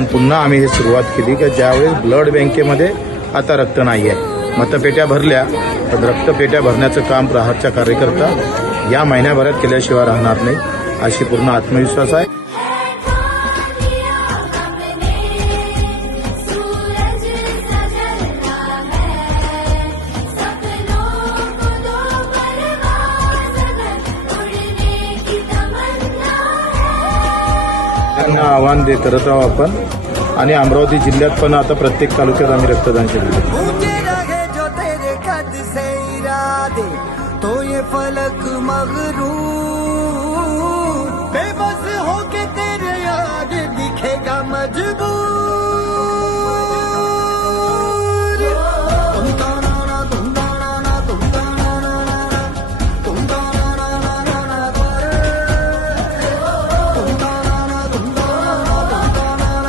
म्हणून पुन्हा आम्ही ही सुरुवात केली की ज्यावेळेस ब्लड बँकेमध्ये आता रक्त नाही आहे, मतपेट्या भरल्या पण रक्तपेट्या भरण्याचं काम प्रहारच्या कार्यकर्ता या महिन्याभरात केल्याशिवाय राहणार नाही, अशी पूर्ण आत्मविश्वास आहे. त्यांना आव्हान करत आहोत आपण. आणि अमरावती जिल्ह्यात पण आता प्रत्येक तालुक्यात आम्ही रक्तदान शिबिर तो ये फलक मगरूर बेबस होके तेरे आगे दिखेगा मजबूर.